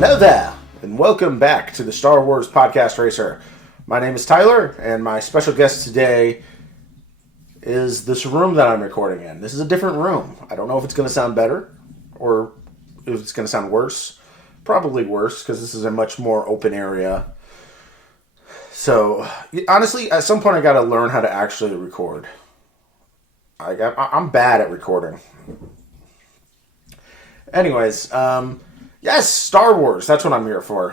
Hello there, and welcome back to the Star Wars Podcast Racer. My name is Tyler, and my special guest today is this room that I'm recording in. This is a different room. I don't know if it's going to sound better, or if it's going to sound worse. Probably worse, because this is a much more open area. So, honestly, at some point I got to learn how to actually record. I'm bad at recording. Anyways, yes, Star Wars. That's what I'm here for.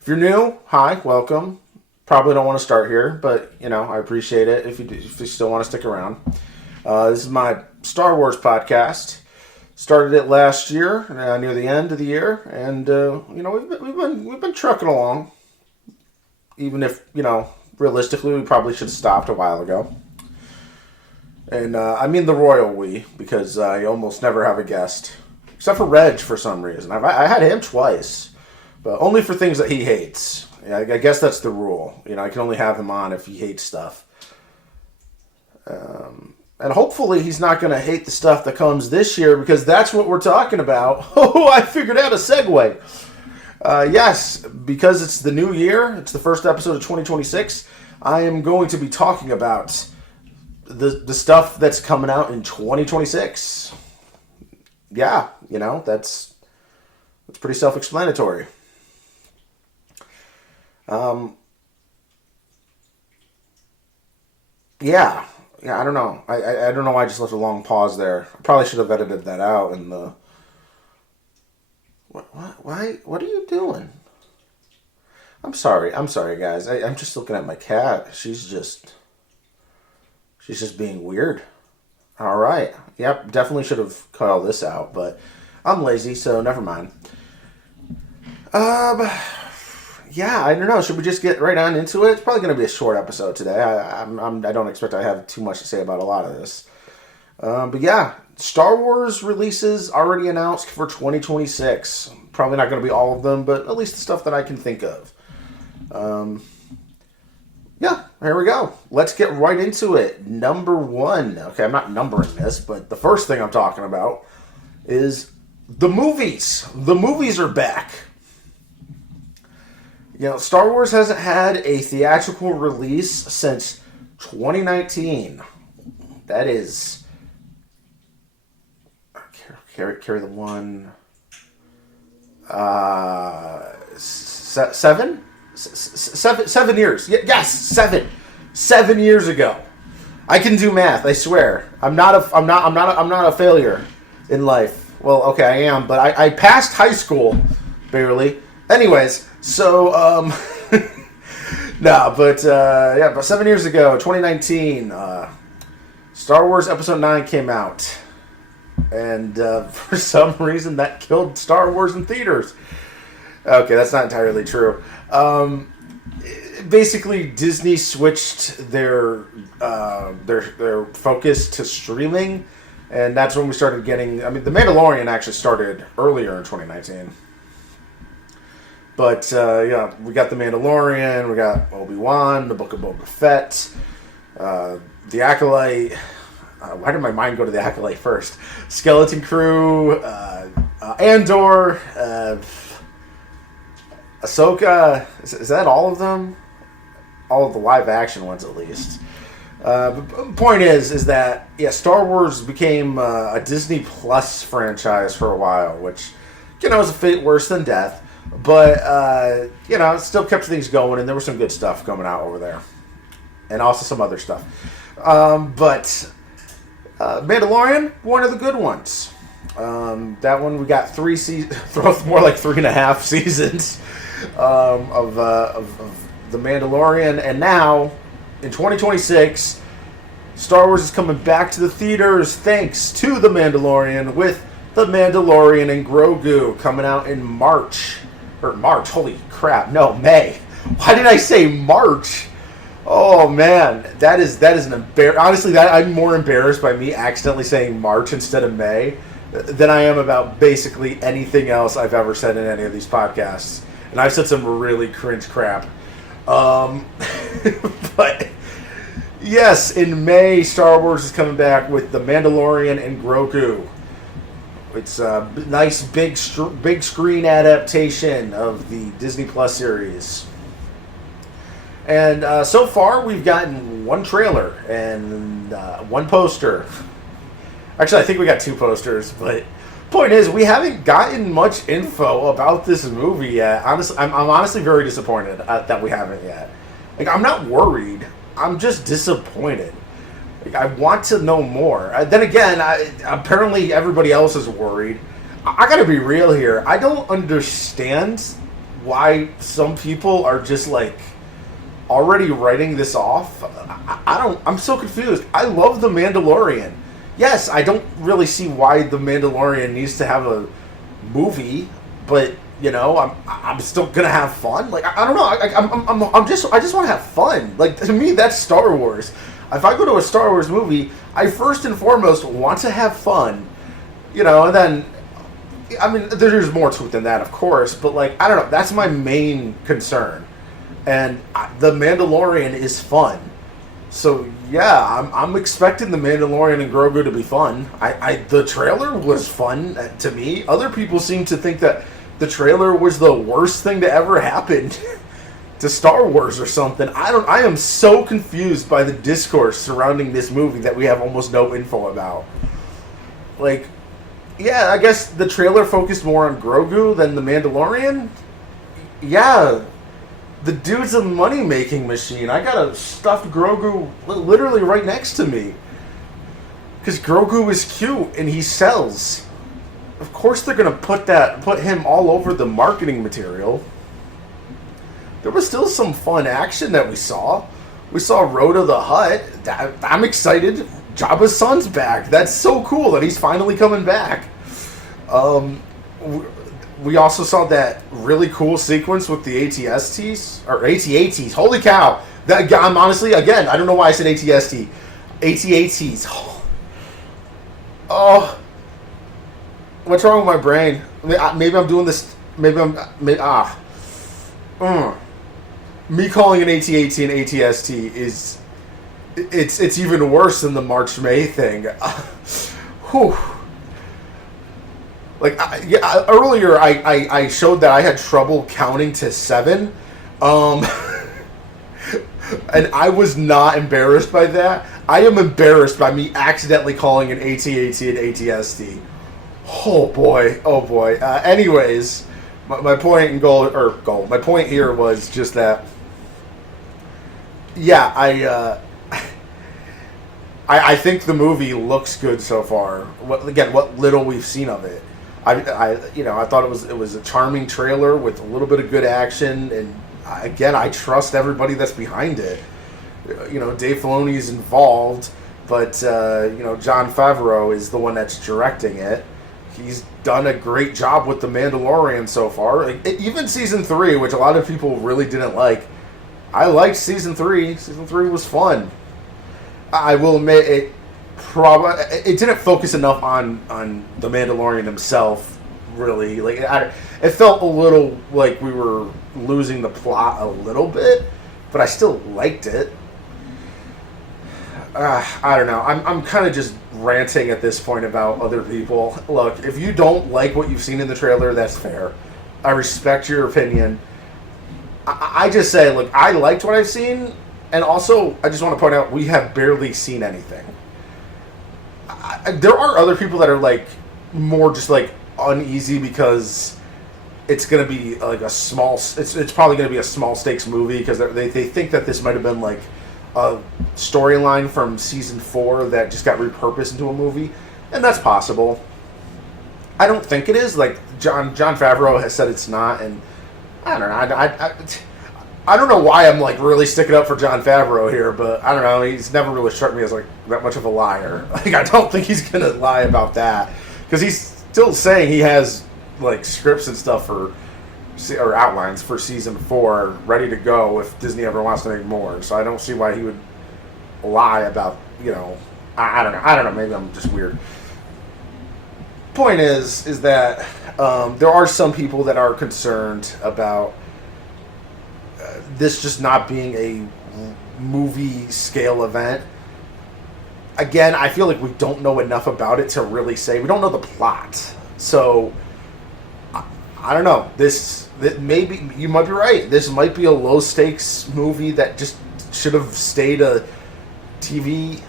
If you're new, hi, welcome. Probably don't want to start here, but, I appreciate it if you still want to stick around. This is my Star Wars podcast. Started it last year, near the end of the year, and, we've been trucking along. Even if, realistically, we probably should have stopped a while ago. And I mean the royal we, because you almost never have a guest. Except for Reg, for some reason. I had him twice, but only for things that he hates. I guess that's the rule. I can only have him on if he hates stuff. And hopefully he's not going to hate the stuff that comes this year, because that's what we're talking about. Oh, I figured out a segue. Yes, because it's the new year, it's the first episode of 2026, I am going to be talking about the stuff that's coming out in 2026. Yeah, that's pretty self-explanatory. Yeah, I don't know. I don't know why I just left a long pause there. I probably should have edited that out in the... Why? What are you doing? I'm sorry, guys. I'm just looking at my cat. She's just being weird. All right. Yep, definitely should have cut all this out, but I'm lazy, so never mind. Yeah, I don't know. Should we just get right on into it? It's probably going to be a short episode today. I don't expect I have too much to say about a lot of this. But yeah, Star Wars releases already announced for 2026. Probably not going to be all of them, but at least the stuff that I can think of. Yeah, here we go. Let's get right into it. Number one. Okay, I'm not numbering this, but the first thing I'm talking about is the movies. The movies are back. Star Wars hasn't had a theatrical release since 2019. That is... Carry the one... 7? 7 years. Yes, 7 years ago. I can do math, I swear. I'm not a failure in life. Well, okay, I am, but I passed high school barely. Anyways, so but 7 years ago, 2019, Star Wars Episode 9 came out. And for some reason that killed Star Wars in theaters. Okay, that's not entirely true. Basically, Disney switched their focus to streaming, and that's when we started getting... The Mandalorian actually started earlier in 2019. But, we got The Mandalorian, we got Obi-Wan, The Book of Boba Fett, The Acolyte... why did my mind go to The Acolyte first? Skeleton Crew, Andor, Ahsoka. Is that all of them? All of the live action ones, at least. But point is that Star Wars became a Disney Plus franchise for a while, which was a fate worse than death, but it still kept things going, and there was some good stuff coming out over there, and also some other stuff. But Mandalorian, one of the good ones. That one we got 3 seasons, more like 3.5 seasons of The Mandalorian, and now in 2026, Star Wars is coming back to the theaters thanks to The Mandalorian, with The Mandalorian and Grogu coming out in March. Holy crap, no, May. Why did I say March? Oh man, that is an honestly, I'm more embarrassed by me accidentally saying March instead of May than I am about basically anything else I've ever said in any of these podcasts. And I've said some really cringe crap. But yes, in May, Star Wars is coming back with The Mandalorian and Grogu. It's a nice big screen adaptation of the Disney Plus series. And so far, we've gotten one trailer and one poster. Actually, I think we got two posters, but point is, we haven't gotten much info about this movie yet. Honestly, I'm honestly very disappointed that we haven't yet. Like, I'm not worried. I'm just disappointed. Like, I want to know more. Then again, apparently everybody else is worried. I gotta be real here. I don't understand why some people are just like already writing this off. I'm so confused. I love The Mandalorian. Yes, I don't really see why The Mandalorian needs to have a movie, but you know, I'm still gonna have fun. Like, I don't know. I just want to have fun. Like, to me, that's Star Wars. If I go to a Star Wars movie, I first and foremost want to have fun. You know, and then, I mean, there's more to it than that, of course. But like, I don't know. That's my main concern. And The Mandalorian is fun. So yeah, I'm expecting The Mandalorian and Grogu to be fun. The trailer was fun to me. Other people seem to think that the trailer was the worst thing to ever happen to Star Wars or something. I am so confused by the discourse surrounding this movie that we have almost no info about. Like, yeah, I guess the trailer focused more on Grogu than The Mandalorian. Yeah. The dude's a money-making machine. I got a stuffed Grogu literally right next to me. Because Grogu is cute and he sells. Of course they're going to put him all over the marketing material. There was still some fun action that we saw. We saw Rhoda the Hutt. I'm excited. Jabba's son's back. That's so cool that he's finally coming back. We also saw that really cool sequence with the ATSTs, or AT-ATs. Holy cow! I'm honestly, again, I don't know why I said ATST. AT-ATs. Oh. What's wrong with my brain? Maybe I'm doing this, Me calling an AT-AT an ATST is, it's even worse than the March May thing. Whew. Like, earlier I showed that I had trouble counting to 7. And I was not embarrassed by that. I am embarrassed by me accidentally calling an AT-AT an ATST. Oh boy. Anyways, my point and goal. My point here was just that, yeah, I think the movie looks good so far. What little we've seen of it. I thought it was a charming trailer with a little bit of good action, and again, I trust everybody that's behind it. You know, Dave Filoni is involved, but Jon Favreau is the one that's directing it. He's done a great job with The Mandalorian so far. Like, even season 3, which a lot of people really didn't like. I liked season 3. Season 3 was fun. I will admit it didn't focus enough on the Mandalorian himself, really. Like, it felt a little like we were losing the plot a little bit, but I still liked it. I don't know. I'm kind of just ranting at this point about other people. Look, if you don't like what you've seen in the trailer, that's fair. I respect your opinion. I just say, look, I liked what I've seen, and also I just want to point out we have barely seen anything. There are other people that are like more just like uneasy because it's going to be like a small. It's probably going to be a small stakes movie because they think that this might have been like a storyline from season 4 that just got repurposed into a movie, and that's possible. I don't think it is. Like Jon Favreau has said it's not, and I don't know. I don't know why I'm like really sticking up for Jon Favreau here, but I don't know. He's never really struck me as like that much of a liar. Like, I don't think he's gonna lie about that because he's still saying he has like scripts and stuff or outlines for season 4 ready to go if Disney ever wants to make more. So I don't see why he would lie about, I don't know. I don't know. Maybe I'm just weird. Point is that there are some people that are concerned about this just not being a movie scale event. Again, I feel like we don't know enough about it to really say. We don't know the plot. So I don't know. That maybe you might be right. This might be a low stakes movie that just should have stayed a TV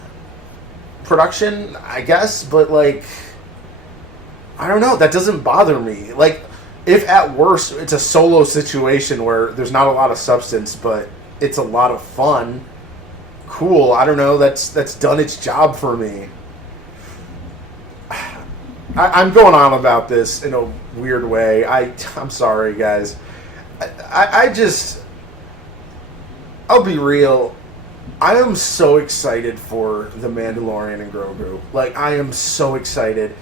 production, I guess. But like, I don't know. That doesn't bother me. Like, if at worst it's a solo situation where there's not a lot of substance, but it's a lot of fun. Cool. I don't know. That's done its job for me. I'm going on about this in a weird way. I'm sorry, guys. I'll be real. I am so excited for The Mandalorian and Grogu. Like, I am so excited.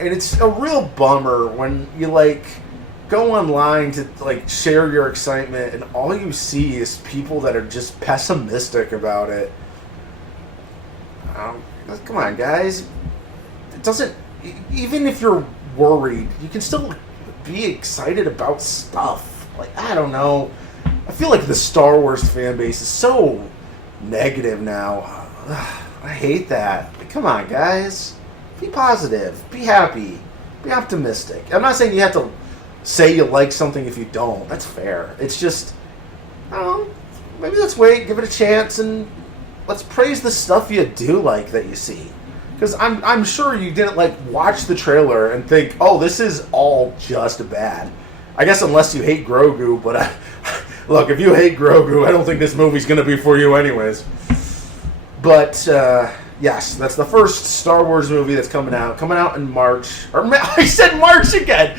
And it's a real bummer when you, like, go online to, like, share your excitement and all you see is people that are just pessimistic about it. Come on, guys. It doesn't... Even if you're worried, you can still be excited about stuff. Like, I don't know. I feel like the Star Wars fan base is so negative now. I hate that. Like, come on, guys. Be positive. Be happy. Be optimistic. I'm not saying you have to say you like something if you don't. That's fair. It's just, I don't know. Maybe let's wait, give it a chance, and let's praise the stuff you do like that you see. Because I'm sure you didn't, like, watch the trailer and think, oh, this is all just bad. I guess unless you hate Grogu, but look, if you hate Grogu, I don't think this movie's going to be for you anyways. But, yes, that's the first Star Wars movie that's coming out in March. Or I said March again!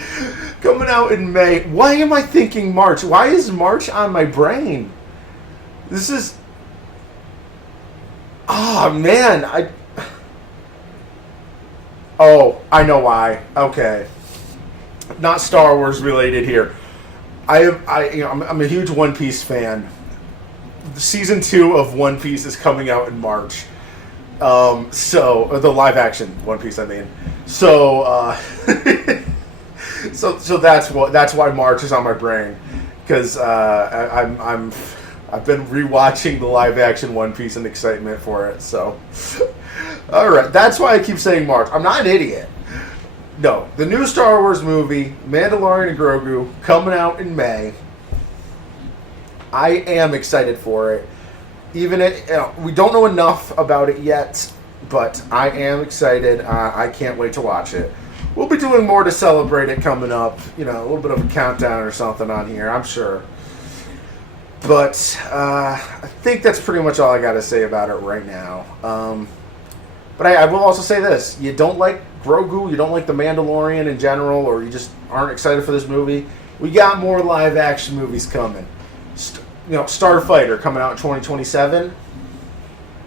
Coming out in May. Why am I thinking March? Why is March on my brain? This is... Oh, man, Oh, I know why. Okay, not Star Wars related here. I'm a huge One Piece fan. Season 2 of One Piece is coming out in March. So the live action One Piece, I mean. So, so that's why March is on my brain, because I've been rewatching the live action One Piece and excitement for it. So. Alright, that's why I keep saying March. I'm not an idiot. No, the new Star Wars movie, Mandalorian and Grogu, coming out in May. I am excited for it. We don't know enough about it yet, but I am excited. I can't wait to watch it. We'll be doing more to celebrate it coming up. A little bit of a countdown or something on here, I'm sure. But I think that's pretty much all I got to say about it right now. But I will also say this. You don't like Grogu, you don't like The Mandalorian in general, or you just aren't excited for this movie, we got more live-action movies coming. Starfighter coming out in 2027.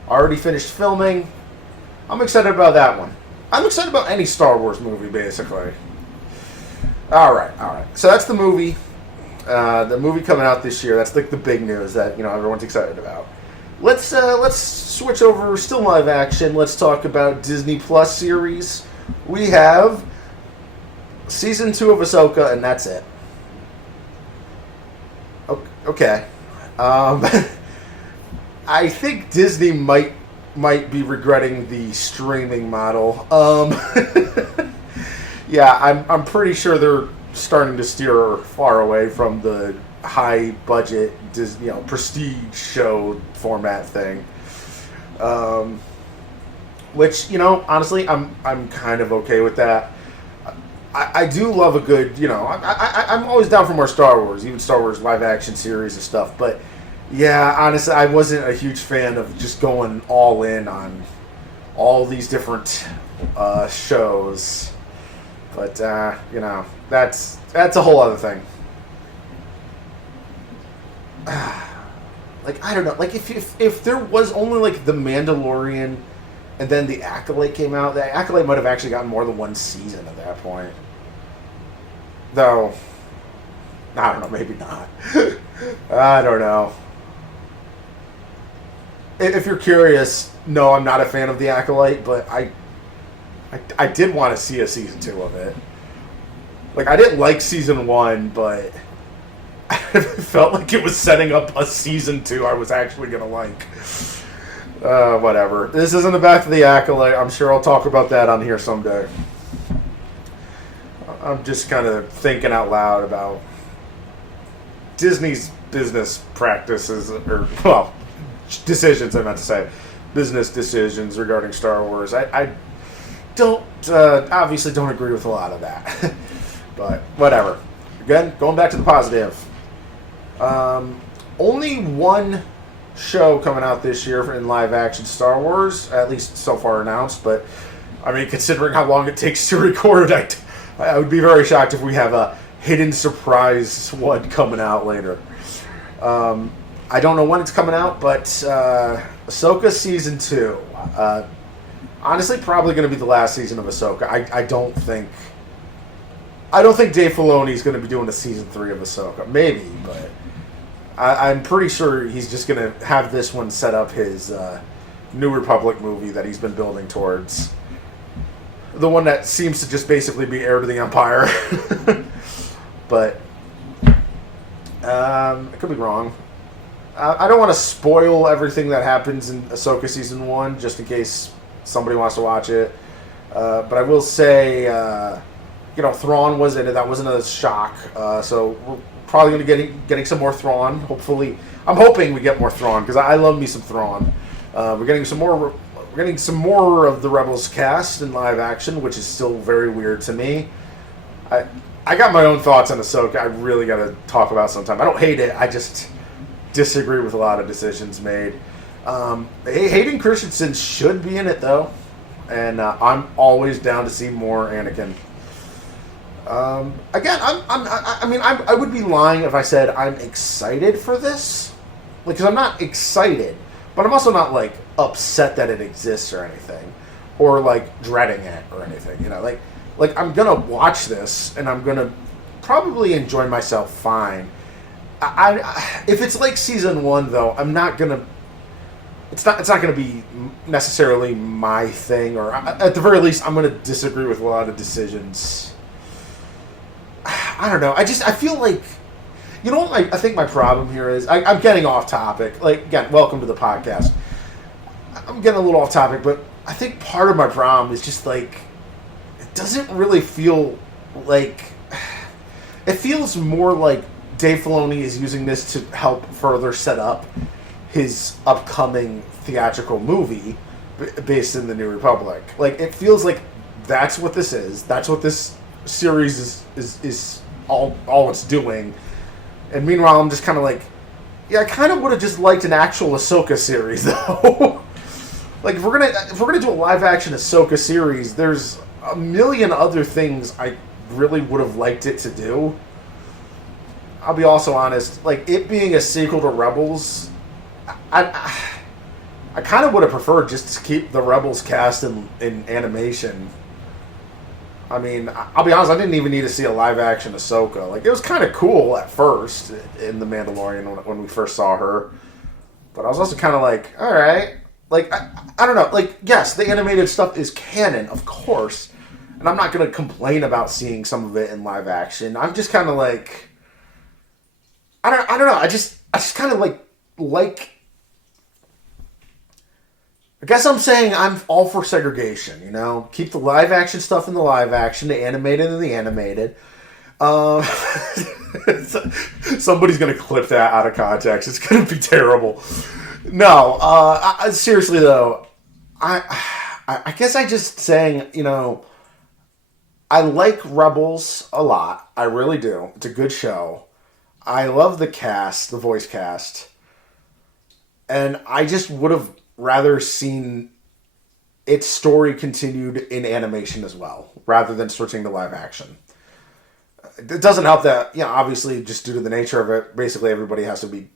Already finished filming. I'm excited about that one. I'm excited about any Star Wars movie, basically. Alright. So that's the movie. The movie coming out this year. That's like the big news that everyone's excited about. Let's switch over. Still live action. Let's talk about Disney Plus series. We have season 2 of Ahsoka, and that's it. Okay. I think Disney might be regretting the streaming model. Yeah, I'm pretty sure they're starting to steer far away from the high budget Disney, prestige show format thing. Which, honestly, I'm kind of okay with that. I do love a good, I'm always down for more Star Wars, even Star Wars live action series and stuff. But yeah, honestly, I wasn't a huge fan of just going all in on all these different shows. But that's a whole other thing. Like, I don't know. Like, if there was only, like, The Mandalorian and then The Acolyte came out, The Acolyte might have actually gotten more than one season at that point. Though, I don't know, maybe not. I don't know. If you're curious, no, I'm not a fan of The Acolyte, but I did want to see a season 2 of it. Like, I didn't like season 1, but I felt like it was setting up a season 2 I was actually going to like. Whatever. This isn't about The Acolyte. I'm sure I'll talk about that on here someday. I'm just kind of thinking out loud about Disney's business practices, or, well, decisions, I meant to say. Business decisions regarding Star Wars. I don't, obviously don't agree with a lot of that. But, whatever. Again, going back to the positive. Only one show coming out this year in live action Star Wars, at least so far announced, but I mean, considering how long it takes to record, I would be very shocked if we have a hidden surprise one coming out later. I don't know when it's coming out, but Ahsoka Season 2. Honestly, probably going to be the last season of Ahsoka. I don't think Dave Filoni is going to be doing a Season 3 of Ahsoka. Maybe, but I'm pretty sure he's just going to have this one set up his New Republic movie that he's been building towards. The one that seems to just basically be heir to the Empire. But I could be wrong. I don't want to spoil everything that happens in Ahsoka Season 1, just in case somebody wants to watch it. But I will say, Thrawn was in it. That wasn't a shock. So we're probably going to be getting some more Thrawn. Hopefully, I'm hoping we get more Thrawn, because I love me some Thrawn. We're getting some more of the Rebels cast in live action, which is still very weird to me. I got my own thoughts on Ahsoka. I really got to talk about sometime. I don't hate it. I just disagree with a lot of decisions made. Hayden Christensen should be in it, though, and I'm always down to see more Anakin. Again, I would be lying if I said I'm excited for this, because I'm not excited, but I'm also not like upset that it exists or anything, or like dreading it or anything. Like I'm gonna watch this and I'm gonna probably enjoy myself fine. If it's like Season 1, though, I'm not gonna. It's not gonna be necessarily my thing, or at the very least, I'm gonna disagree with a lot of decisions. I don't know. I feel like, you know what? I think my problem here is I'm getting off topic. Like, again, welcome to the podcast. I'm getting a little off topic, but I think part of my problem is just like it doesn't really feel like. It feels more like Dave Filoni is using this to help further set up his upcoming theatrical movie based in the New Republic. Like, it feels like that's what this is. That's what this series is all it's doing. And meanwhile, I'm just kind of like, yeah, I kind of would have just liked an actual Ahsoka series, though. Like, if we're gonna do a live action Ahsoka series, there's a million other things I really would have liked it to do. I'll be also honest, like, it being a sequel to Rebels, I kind of would have preferred just to keep the Rebels cast in animation. I mean, I'll be honest, I didn't even need to see a live-action Ahsoka. Like, it was kind of cool at first in The Mandalorian when we first saw her. But I was also kind of like, all right. Like, I don't know. Like, yes, the animated stuff is canon, of course. And I'm not going to complain about seeing some of it in live action. I'm just kind of like... I don't know. I just kind of like. I guess I'm saying I'm all for segregation. Keep the live action stuff in the live action, the animated in the animated. Somebody's gonna clip that out of context. It's gonna be terrible. No, seriously though, I guess I just saying, I like Rebels a lot. I really do. It's a good show. I love the cast, the voice cast. And I just would have rather seen its story continued in animation as well, rather than switching to live action. It doesn't help that, obviously, just due to the nature of it, basically everybody has to be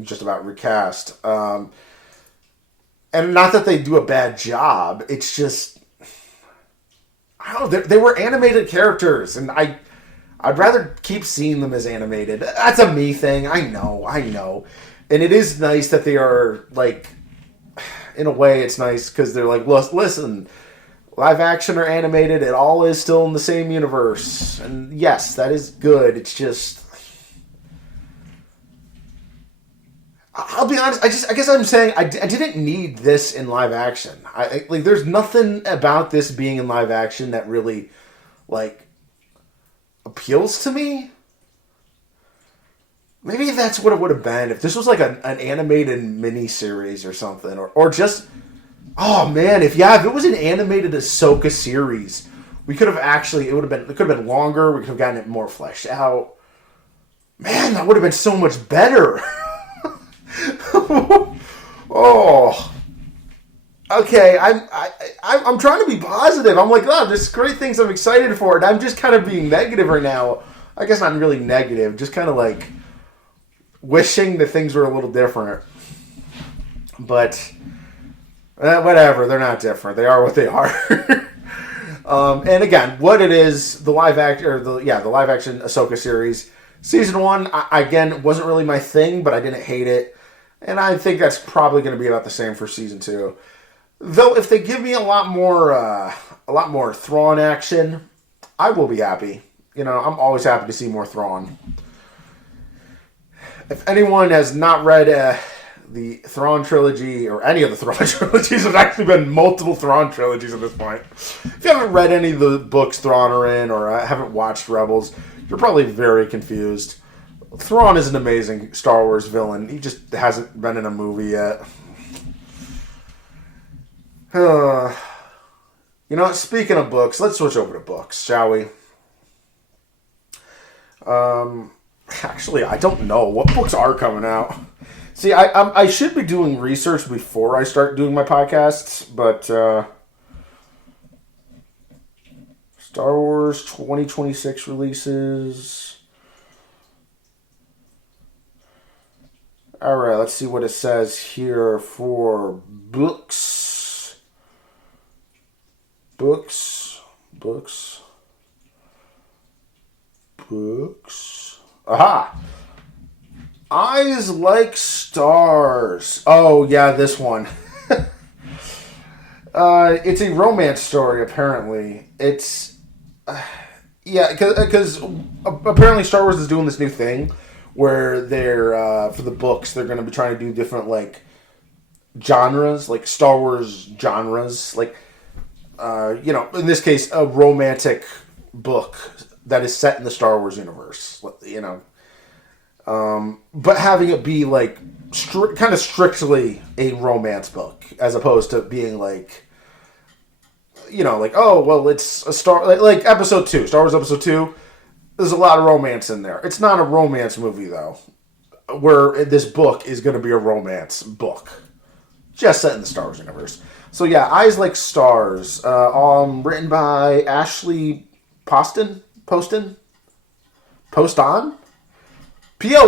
just about recast. And not that they do a bad job, it's just... I don't know, they were animated characters, and I'd rather keep seeing them as animated. That's a me thing. I know. And it is nice that they are, like, in a way it's nice because they're like, listen, live action or animated, it all is still in the same universe. And yes, that is good. It's just... I'll be honest, I guess I'm saying I didn't need this in live action. There's nothing about this being in live action that really, like... appeals to me. Maybe that's what it would have been if this was like an animated mini-series or something. Or just... Oh, man, if it was an animated Ahsoka series, we could have actually... It could have been longer. We could have gotten it more fleshed out. Man, that would have been so much better. Oh... Okay, I'm trying to be positive. I'm like, oh, there's great things I'm excited for, and I'm just kind of being negative right now. I guess not really negative, just kind of like wishing that things were a little different. But whatever, they're not different. They are what they are. And again, what it is, the live action Ahsoka series, season 1, again, wasn't really my thing, but I didn't hate it, and I think that's probably going to be about the same for season 2. Though, if they give me a lot more Thrawn action, I will be happy. You know, I'm always happy to see more Thrawn. If anyone has not read the Thrawn trilogy, or any of the Thrawn trilogies, there's actually been multiple Thrawn trilogies at this point. If you haven't read any of the books Thrawn are in, or haven't watched Rebels, you're probably very confused. Thrawn is an amazing Star Wars villain. He just hasn't been in a movie yet. You know, speaking of books, let's switch over to books, shall we? Actually, I don't know. What books are coming out? See, I should be doing research before I start doing my podcasts, but Star Wars 2026 releases. Alright, let's see what it says here for books. Books. Aha! Eyes Like Stars. Oh, yeah, this one. It's a romance story, apparently. It's... because apparently Star Wars is doing this new thing where they're, for the books, they're going to be trying to do different, like, genres, like Star Wars genres. Like, in this case, a romantic book that is set in the Star Wars universe, but having it be like kind of strictly a romance book, as opposed to being like, oh well, it's a like episode 2, Star Wars episode 2. There's a lot of romance in there. It's not a romance movie though, where this book is going to be a romance book, just set in the Star Wars universe. So yeah, Eyes Like Stars, written by Ashley Poston? Poston? Poston? Yeah,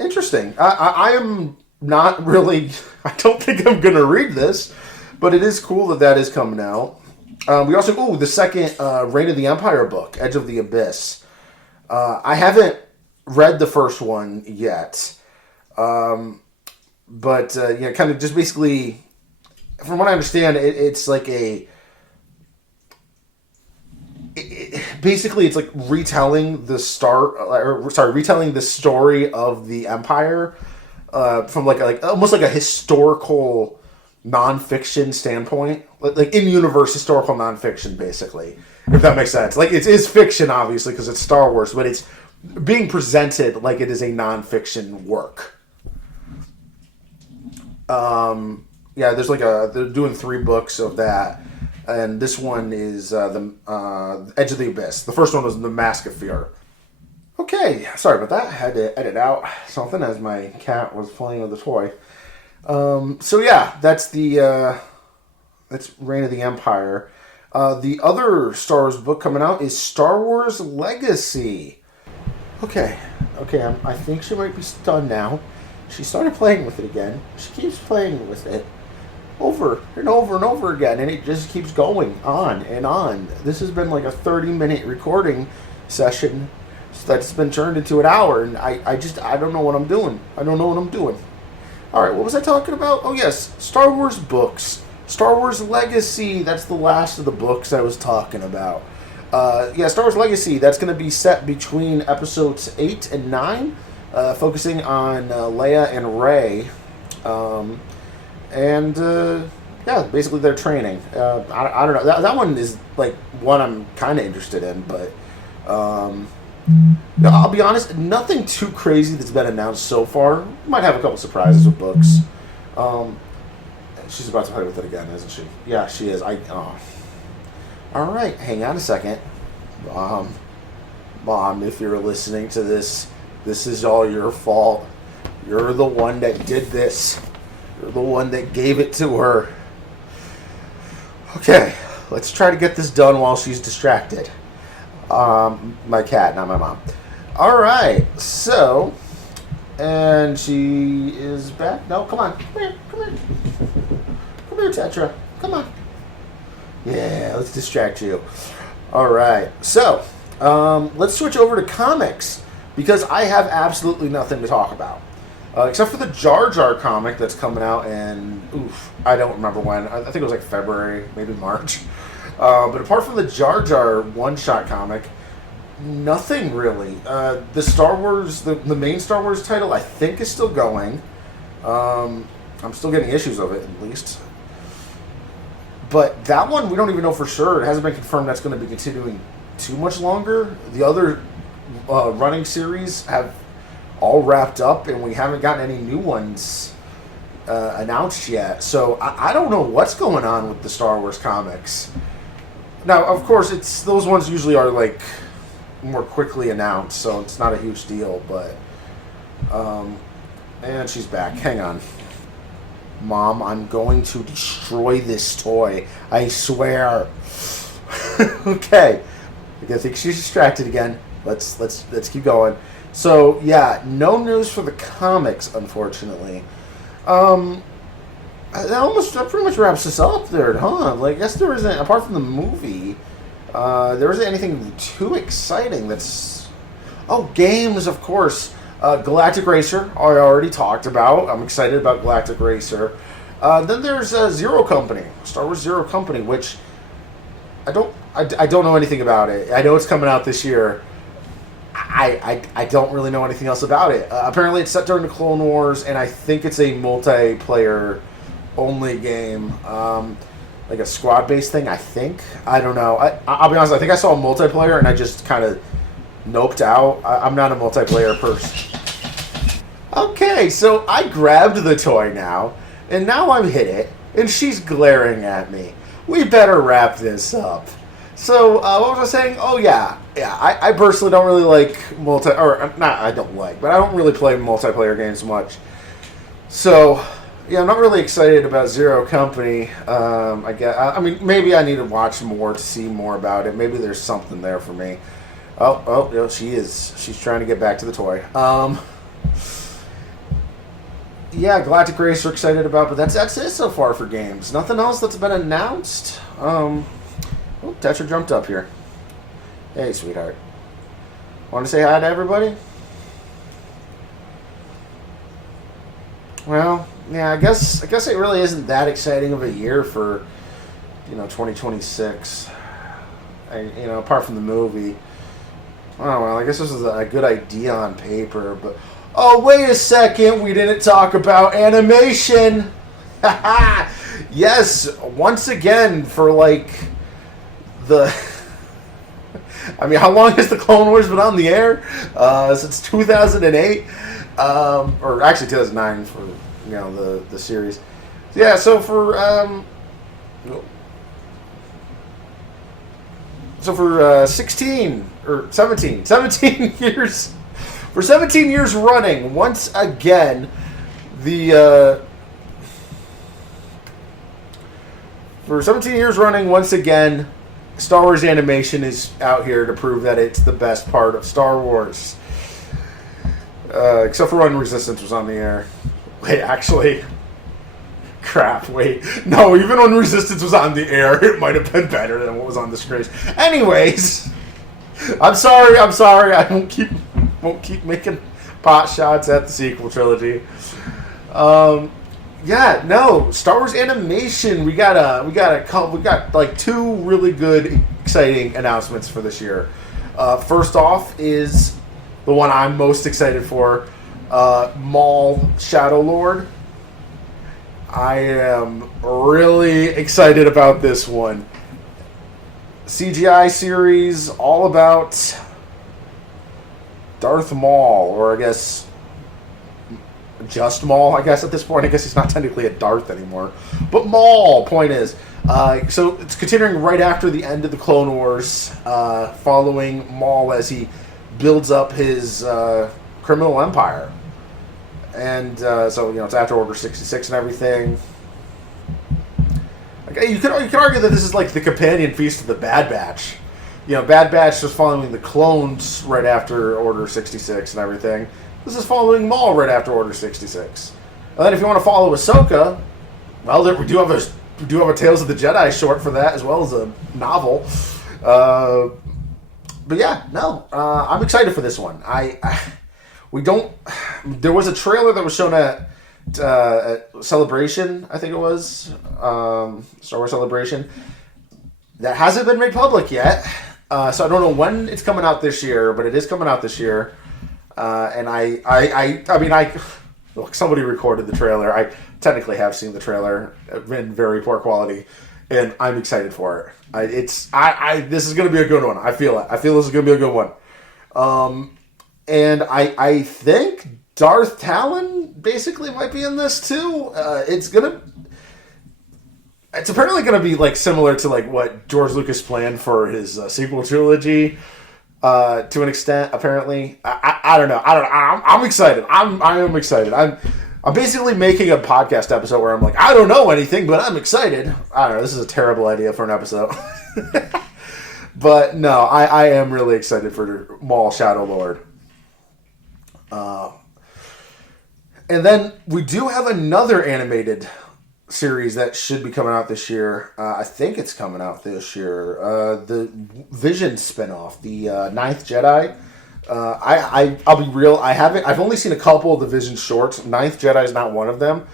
interesting. I am not really... I don't think I'm going to read this, but it is cool that is coming out. We also... the second Reign of the Empire book, Edge of the Abyss. I haven't read the first one yet. But kind of just basically, from what I understand, it's like basically it's like retelling the story of the Empire from like almost like a historical nonfiction standpoint, like in-universe historical nonfiction, basically, if that makes sense. Like it is fiction, obviously, because it's Star Wars, but it's being presented like it is a nonfiction work. There's they're doing 3 books of that, and this one is the Edge of the Abyss. The first one was The Mask of Fear. Okay, sorry about that. I had to edit out something as my cat was playing with a toy. That's that's Reign of the Empire. The other Star Wars book coming out is Star Wars Legacy. Okay, I think she might be done now. She started playing with it again. She keeps playing with it over and over and over again, and it just keeps going on and on. This has been like a 30-minute recording session that's been turned into an hour, and I don't know what I'm doing. I don't know what I'm doing. Alright, what was I talking about? Oh yes, Star Wars books. Star Wars Legacy, that's the last of the books I was talking about. Star Wars Legacy, that's going to be set between episodes 8 and 9. Focusing on Leia and Rey, Yeah, basically their training. I don't know. That one is like one I'm kind of interested in, but um, no, I'll be honest. Nothing too crazy that's been announced so far. Might have a couple surprises with books. Um, she's about to play with it again, isn't she? Yeah, she is. All right, hang on a second. Um, Mom, if you're listening to this, this is all your fault. You're the one that did this. You're the one that gave it to her. Okay, let's try to get this done while she's distracted. My cat, not my mom. All right, so, and she is back. No, come on, come here, Tetra, come on. Yeah, let's distract you. All right, so let's switch over to comics because I have absolutely nothing to talk about. Except for the Jar Jar comic that's coming out in, I don't remember when. I think it was like February, maybe March. But apart from the Jar Jar one-shot comic, nothing really. The Star Wars, the main Star Wars title, I think is still going. I'm still getting issues of it, at least. But that one, we don't even know for sure. It hasn't been confirmed that's going to be continuing too much longer. The other running series have all wrapped up, and we haven't gotten any new ones announced yet. So I don't know what's going on with the Star Wars comics. Now, of course, it's those ones usually are like more quickly announced, so it's not a huge deal. But and she's back. Hang on, Mom. I'm going to destroy this toy. I swear. Okay. I think she's distracted again. Let's keep going. So yeah, no news for the comics, unfortunately. That pretty much wraps us up there, huh? Like, I guess there isn't, apart from the movie, there isn't anything too exciting. Games, of course. Galactic Racer, I already talked about. I'm excited about Galactic Racer. Then there's Zero Company, Star Wars Zero Company, which I don't know anything about it. I know it's coming out this year. I don't really know anything else about it. Apparently, it's set during the Clone Wars, and I think it's a multiplayer only game, like a squad based thing. I think. I don't know. I'll be honest. I think I saw a multiplayer, and I just kind of noped out. I'm not a multiplayer person. Okay, so I grabbed the toy now, and now I'm hit it, and she's glaring at me. We better wrap this up. So, what was I saying? Oh, yeah. I personally don't really like I don't like, but I don't really play multiplayer games much. So, yeah, I'm not really excited about Zero Company. I mean, maybe I need to watch more to see more about it. Maybe there's something there for me. Oh, she is. She's trying to get back to the toy. Yeah, Galactic Racer excited about, but that's it so far for games. Nothing else that's been announced. Tetra jumped up here. Hey, sweetheart. Want to say hi to everybody? Well, yeah, I guess it really isn't that exciting of a year for, 2026. Apart from the movie. Oh, well, I guess this is a good idea on paper, but... Oh, wait a second, we didn't talk about animation! Yes, once again, for, I mean, how long has the Clone Wars been on the air? Since 2008? Or actually 2009 for, the series. Yeah, so for 17 years... For 17 years running, once again, Star Wars animation is out here to prove that it's the best part of Star Wars. Except for when Resistance was on the air. Wait, actually... Crap, wait. No, even when Resistance was on the air, it might have been better than what was on the screen. Anyways, I'm sorry, I won't keep making pot shots at the sequel trilogy. Star Wars animation. We got like two really good, exciting announcements for this year. First off is the one I'm most excited for, Maul Shadow Lord. I am really excited about this one. CGI series all about Darth Maul, or I guess just Maul, I guess at this point. I guess he's not technically a Darth anymore. But Maul, point is. So it's continuing right after the end of the Clone Wars, following Maul as he builds up his criminal empire. And so, it's after Order 66 and everything. Okay, you could argue that this is like the companion piece to the Bad Batch. Bad Batch was following the clones right after Order 66 and everything. This is following Maul right after Order 66. And then if you want to follow Ahsoka, well, we do have a Tales of the Jedi short for that, as well as a novel. But yeah, no, I'm excited for this one. There was a trailer that was shown at Celebration, I think it was, Star Wars Celebration, that hasn't been made public yet. So I don't know when it's coming out this year, but it is coming out this year. And look, somebody recorded the trailer. I technically have seen the trailer in very poor quality, and I'm excited for it. This is going to be a good one. I feel it. I feel this is going to be a good one. And I think Darth Talon basically might be in this too. It's apparently going to be like similar to like what George Lucas planned for his sequel trilogy. To an extent, apparently. I don't know. I'm excited. I am excited. I'm basically making a podcast episode where I'm like, I don't know anything, but I'm excited. I don't know. This is a terrible idea for an episode. But no, I am really excited for Maul Shadow Lord. And then we do have another animated series that should be coming out this year. I think it's coming out this year. The Vision spinoff, the Ninth Jedi. I'll be real. I've only seen a couple of the Vision shorts. Ninth Jedi is not one of them.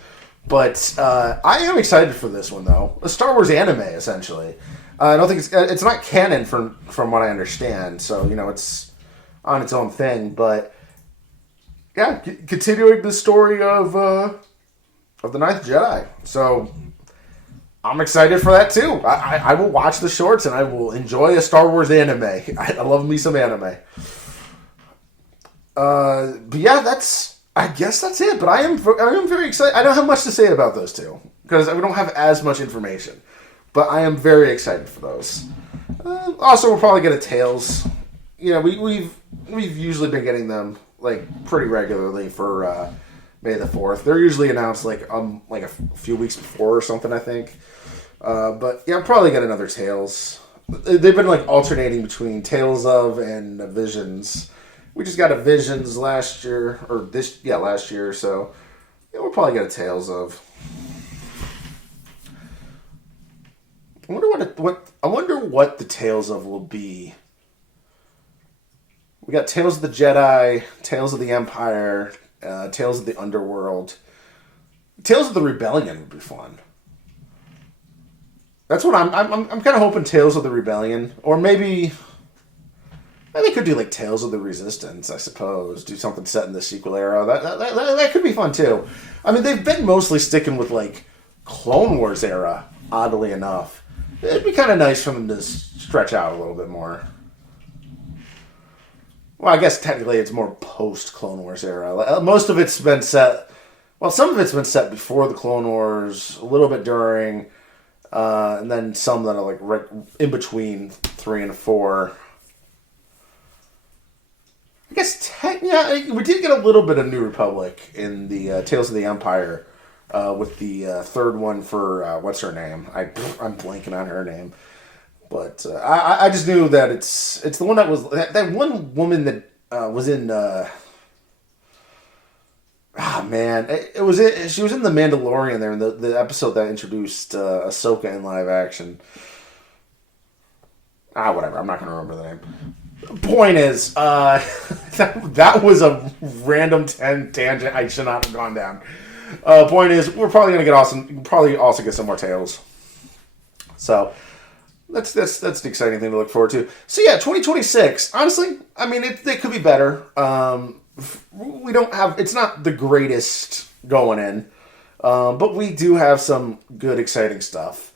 But I am excited for this one though. A Star Wars anime, essentially. I don't think it's not canon from what I understand. So it's on its own thing. But yeah, continuing the story of the Ninth Jedi. So I'm excited for that too. I will watch the shorts and I will enjoy a Star Wars anime. I love me some anime. But yeah, I guess that's it. But I am very excited. I don't have much to say about those two because we don't have as much information. But I am very excited for those. Also, we'll probably get a Tales. We've usually been getting them like pretty regularly for May the 4th. They're usually announced like a few weeks before or something, I think. But yeah, I'll probably get another Tales. They've been like alternating between Tales of and Visions. We just got a Visions last year, last year. So yeah, we'll probably get a Tales of. I wonder what the Tales of will be. We got Tales of the Jedi, Tales of the Empire, Tales of the Underworld. Tales of the Rebellion would be fun. That's what I'm kind of hoping. Tales of the Rebellion, or maybe they could do like Tales of the Resistance. I suppose do something set in the sequel era. That could be fun too. I mean, they've been mostly sticking with like Clone Wars era. Oddly enough, it'd be kind of nice for them to stretch out a little bit more. Well, I guess technically it's more post-Clone Wars era. Most of it's been set. Well, some of it's been set before the Clone Wars, a little bit during, and then some that are like right in between 3 and 4. I guess we did get a little bit of New Republic in the Tales of the Empire with the third one for what's her name? I'm blanking on her name. But I just knew that it's the one that was that one woman that was in. She was in The Mandalorian there in the episode that introduced Ahsoka in live action. Whatever. I'm not going to remember the name. Point is, that was a random tangent I should not have gone down. Point is, we're probably going to probably also get some more Tales. So. That's the exciting thing to look forward to. So yeah, 2026. Honestly, I mean, it could be better. We don't have. It's not the greatest going in. But we do have some good, exciting stuff.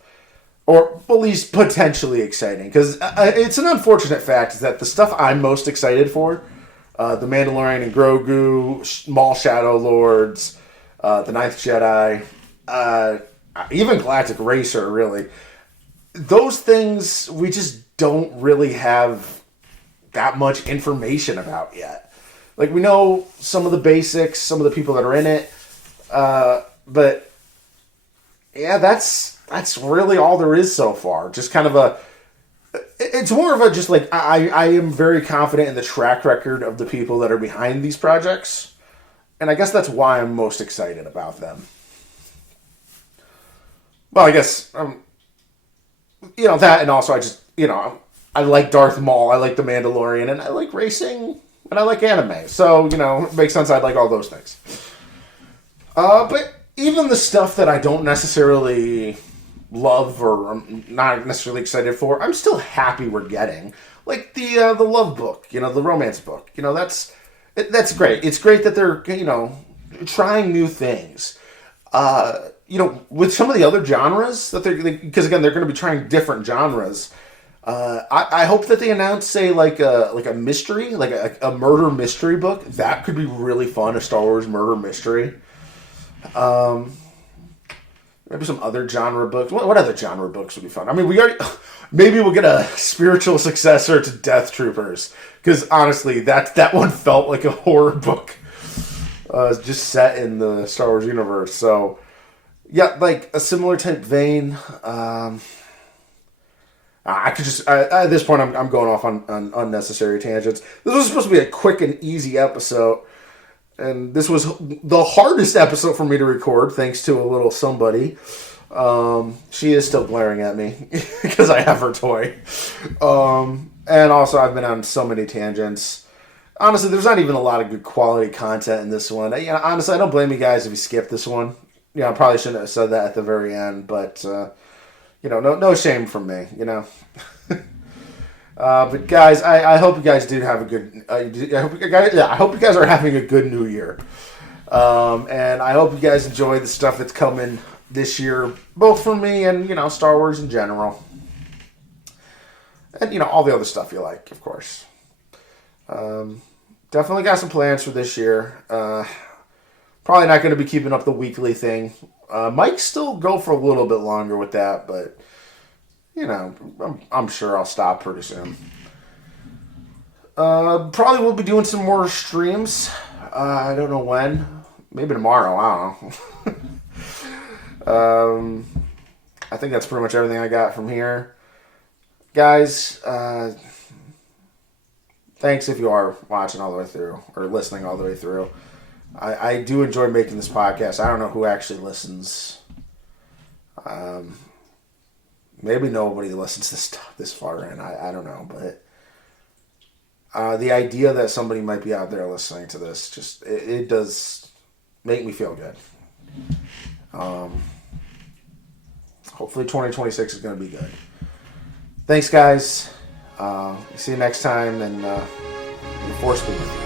Or at least potentially exciting. Because it's an unfortunate fact that the stuff I'm most excited for, The Mandalorian and Grogu, Maul Shadow Lords, The Ninth Jedi, even Galactic Racer, really. Those things we just don't really have that much information about yet. Like, we know some of the basics, some of the people that are in it, but yeah, that's really all there is so far. Just kind of it's more of a just like, I am very confident in the track record of the people that are behind these projects, and I guess that's why I'm most excited about them. Well, I guess, that, and also I like Darth Maul, I like The Mandalorian, and I like racing, and I like anime. So, it makes sense I'd like all those things. But even the stuff that I don't necessarily love or I'm not necessarily excited for, I'm still happy we're getting. Like the love book, the romance book. That's great. It's great that they're, trying new things. With some of the other genres that because again, they're going to be trying different genres. I hope that they announce, say, like a mystery, like a murder mystery book. That could be really fun, a Star Wars murder mystery. Maybe some other genre books. What other genre books would be fun? I mean, maybe we'll get a spiritual successor to Death Troopers. Because honestly, that one felt like a horror book. Just set in the Star Wars universe. So, yeah, like a similar type vein. I could just, at this point, I'm going off on unnecessary tangents. This was supposed to be a quick and easy episode. And this was the hardest episode for me to record, thanks to a little somebody. She is still glaring at me because I have her toy. And also, I've been on so many tangents. Honestly, there's not even a lot of good quality content in this one. Honestly, I don't blame you guys if you skip this one. I probably shouldn't have said that at the very end, but, no shame from me, But guys, I hope you guys do have a good. I hope you guys are having a good New Year, and I hope you guys enjoy the stuff that's coming this year, both from me and Star Wars in general, and all the other stuff you like, of course. Definitely got some plans for this year. Probably not going to be keeping up the weekly thing. Might still go for a little bit longer with that, but. I'm sure I'll stop pretty soon. Probably will be doing some more streams. I don't know when. Maybe tomorrow. I don't know. I think that's pretty much everything I got from here. Guys, thanks if you are watching all the way through or listening all the way through. I do enjoy making this podcast. I don't know who actually listens. Maybe nobody listens to this far in. I don't know, but the idea that somebody might be out there listening to this just it does make me feel good. Hopefully, 2026 is going to be good. Thanks, guys. See you next time, and the Force be with you.